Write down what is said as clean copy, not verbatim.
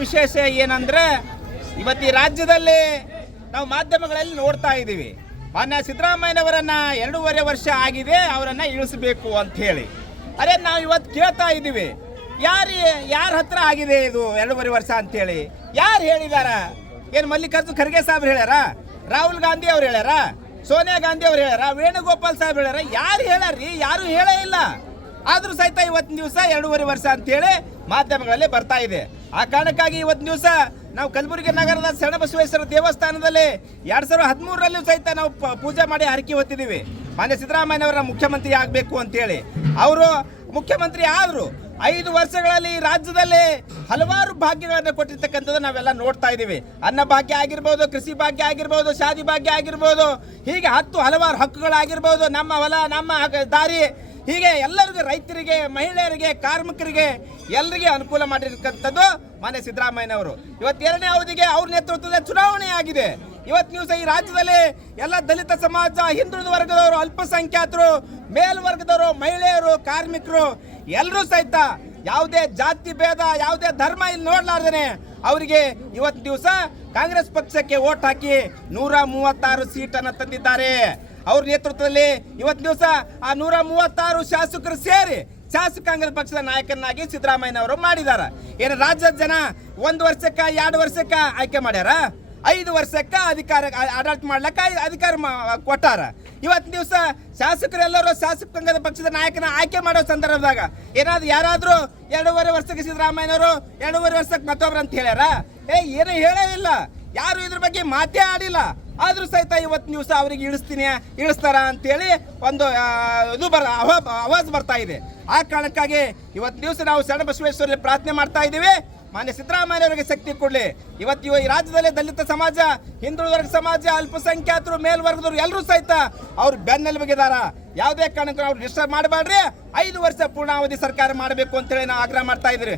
ವಿಶೇಷ ಏನಂದ್ರೆ ಇವತ್ತು ಈ ರಾಜ್ಯದಲ್ಲಿ ನಾವು ಮಾಧ್ಯಮಗಳಲ್ಲಿ ನೋಡ್ತಾ ಇದ್ದೀವಿ, ಮಾನ್ಯ ಸಿದ್ದರಾಮಯ್ಯನವರನ್ನ 2.5 ವರ್ಷ ಆಗಿದೆ, ಅವರನ್ನ ಇಳಿಸಬೇಕು ಅಂತ ಹೇಳಿ. ಅರೆ ನಾವು ಇವತ್ತು ಕೇಳ್ತಾ ಇದ್ದೀವಿ, ಯಾರ ಹತ್ರ ಆಗಿದೆ ಇದು 2.5 ವರ್ಷ ಅಂತೇಳಿ? ಯಾರು ಹೇಳಿದಾರ? ಏನು ಮಲ್ಲಿಕಾರ್ಜುನ್ ಖರ್ಗೆ ಸಾಹೇಬ್ರು ಹೇಳ್ಯಾರ? ರಾಹುಲ್ ಗಾಂಧಿ ಅವ್ರು ಹೇಳ್ಯಾರ? ಸೋನಿಯಾ ಗಾಂಧಿ ಅವ್ರು ಹೇಳ್ಯಾರ? ವೇಣುಗೋಪಾಲ್ ಸಾಹೇಬ್ ಹೇಳ್ಯಾರ? ಯಾರು ಹೇಳ್ಯಾರ್ರಿ? ಯಾರು ಹೇಳೇ ಇಲ್ಲ. ಆದ್ರೂ ಸಹಿತ ಇವತ್ತಿನ ದಿವಸ 2.5 ವರ್ಷ ಅಂತೇಳಿ ಮಾಧ್ಯಮಗಳಲ್ಲಿ ಬರ್ತಾ ಇದೆ. ಆ ಕಾರಣಕ್ಕಾಗಿ ಇವತ್ತಿನ ದಿವಸ ನಾವು ಕಲಬುರಗಿ ನಗರದ ಶರಣಬಸವೇಶ್ವರ ದೇವಸ್ಥಾನದಲ್ಲಿ 2013ರಲ್ಲೂ ಸಹಿತ ನಾವು ಪೂಜೆ ಮಾಡಿ ಹರಕೆ ಹೊತ್ತಿದ್ದೀವಿ, ಮಾನ್ಯ ಸಿದ್ದರಾಮಯ್ಯನವರ ಮುಖ್ಯಮಂತ್ರಿ ಆಗಬೇಕು ಅಂತೇಳಿ. ಅವರು ಮುಖ್ಯಮಂತ್ರಿ ಆದರು 5 ವರ್ಷಗಳಲ್ಲಿ ರಾಜ್ಯದಲ್ಲಿ ಹಲವಾರು ಭಾಗ್ಯಗಳನ್ನು ಕೊಟ್ಟಿರ್ತಕ್ಕಂಥದ್ದು ನಾವೆಲ್ಲ ನೋಡ್ತಾ ಇದ್ದೀವಿ. ಅನ್ನ ಭಾಗ್ಯ ಆಗಿರ್ಬೋದು, ಕೃಷಿ ಭಾಗ್ಯ ಆಗಿರ್ಬೋದು, ಶಾದಿ ಭಾಗ್ಯ ಆಗಿರ್ಬೋದು, ಹೀಗೆ ಹಲವಾರು ಹಕ್ಕುಗಳಾಗಿರ್ಬೋದು, ನಮ್ಮ ಹೊಲ ನಮ್ಮ ದಾರಿ, ಹೀಗೆ ಎಲ್ಲರಿಗೂ, ರೈತರಿಗೆ, ಮಹಿಳೆಯರಿಗೆ, ಕಾರ್ಮಿಕರಿಗೆ ಎಲ್ಲರಿಗೆ ಅನುಕೂಲ ಮಾಡಿರ್ತಕ್ಕಂಥದ್ದು ಮಾನ್ಯ ಸಿದ್ದರಾಮಯ್ಯನವರು. ಇವತ್ತು 2ನೇ ಅವಧಿಗೆ ಅವ್ರ ನೇತೃತ್ವದಲ್ಲಿ ಚುನಾವಣೆ ಆಗಿದೆ. ಇವತ್ತು ನೀವು ಈ ರಾಜ್ಯದಲ್ಲಿ ಎಲ್ಲ ದಲಿತ ಸಮಾಜ, ಹಿಂದುಳಿದ ವರ್ಗದವರು, ಅಲ್ಪಸಂಖ್ಯಾತರು, ಮೇಲ್ವರ್ಗದವರು, ಮಹಿಳೆಯರು, ಕಾರ್ಮಿಕರು ಎಲ್ಲರೂ ಸಹಿತ ಯಾವುದೇ ಜಾತಿ ಭೇದ, ಯಾವುದೇ ಧರ್ಮ ಇಲ್ಲಿ ನೋಡ್ಲಾರ್ದೇನೆ ಅವರಿಗೆ ಇವತ್ತು ದಿವಸ ಕಾಂಗ್ರೆಸ್ ಪಕ್ಷಕ್ಕೆ ವೋಟ್ ಹಾಕಿ 136 ಸೀಟನ್ನು ತಂದಿದ್ದಾರೆ. ಅವ್ರ ನೇತೃತ್ವದಲ್ಲಿ ಇವತ್ತು ದಿವಸ ಆ 136 ಶಾಸಕರು ಸೇರಿ ಶಾಸಕಾಂಗ ಪಕ್ಷದ ನಾಯಕನಾಗಿ ಸಿದ್ದರಾಮಯ್ಯನವರು ಮಾಡಿದ್ದಾರೆ. ಏನು ರಾಜ್ಯದ ಜನ 1 ವರ್ಷಕ್ಕ 2 ವರ್ಷಕ್ಕ ಆಯ್ಕೆ ಮಾಡ್ಯಾರ? 5 ವರ್ಷಕ್ಕ ಅಧಿಕಾರ ಆಡಳಿತ ಮಾಡ್ಲಿಕ್ಕೆ ಅಧಿಕಾರ ಕೊಟ್ಟಾರ. ಇವತ್ತು ದಿವಸ ಶಾಸಕರೆಲ್ಲರೂ ಶಾಸಕಾಂಗದ ಪಕ್ಷದ ನಾಯಕನ ಆಯ್ಕೆ ಮಾಡೋ ಸಂದರ್ಭದಾಗ ಯಾರಾದ್ರೂ 2.5 ವರ್ಷಕ್ಕೆ ಸಿದ್ದರಾಮಯ್ಯನವರು 2.5 ವರ್ಷಕ್ಕೆ ಮತ್ತೊಬ್ರು ಅಂತ ಹೇಳ್ಯಾರ? ಏನು ಹೇಳೇ ಇಲ್ಲ. ಯಾರು ಇದ್ರ ಬಗ್ಗೆ ಮಾತೇ ಆಡಿಲ್ಲ. ಆದ್ರೂ ಸಹಿತ ಇವತ್ತು ದಿವಸ ಅವರಿಗೆ ಇಳಿಸ್ತಾರ ಅಂತೇಳಿ ಒಂದು ಆವಾಜ್ ಬರ್ತಾ ಇದೆ. ಆ ಕಾರಣಕ್ಕಾಗಿ ಇವತ್ತು ದಿವಸ ನಾವು ಶರಣಬಸವೇಶ್ವರಲ್ಲಿ ಪ್ರಾರ್ಥನೆ ಮಾಡ್ತಾ ಇದ್ದೀವಿ, ಮಾನ್ಯ ಸಿದ್ದರಾಮಯ್ಯನವರಿಗೆ ಶಕ್ತಿ ಕೊಡಲಿ. ಇವತ್ತು ಈ ರಾಜ್ಯದಲ್ಲಿ ದಲಿತ ಸಮಾಜ, ಹಿಂದುಳಿದ ವರ್ಗ ಸಮಾಜ, ಅಲ್ಪಸಂಖ್ಯಾತರು, ಮೇಲ್ವರ್ಗದವರು ಎಲ್ಲರೂ ಸಹಿತ ಅವ್ರು ಬೆನ್ನೆಲುಬಿಗಿದಾರ. ಯಾವುದೇ ಕಾರಣಕ್ಕೂ ಅವ್ರು ಡಿಸ್ಟರ್ಬ್ ಮಾಡಬೇಡ್ರಿ. 5 ವರ್ಷ ಪೂರ್ಣಾವಧಿ ಸರ್ಕಾರ ಮಾಡಬೇಕು ಅಂತೇಳಿ ನಾವು ಆಗ್ರಹ ಮಾಡ್ತಾ ಇದ್ದೀವಿ.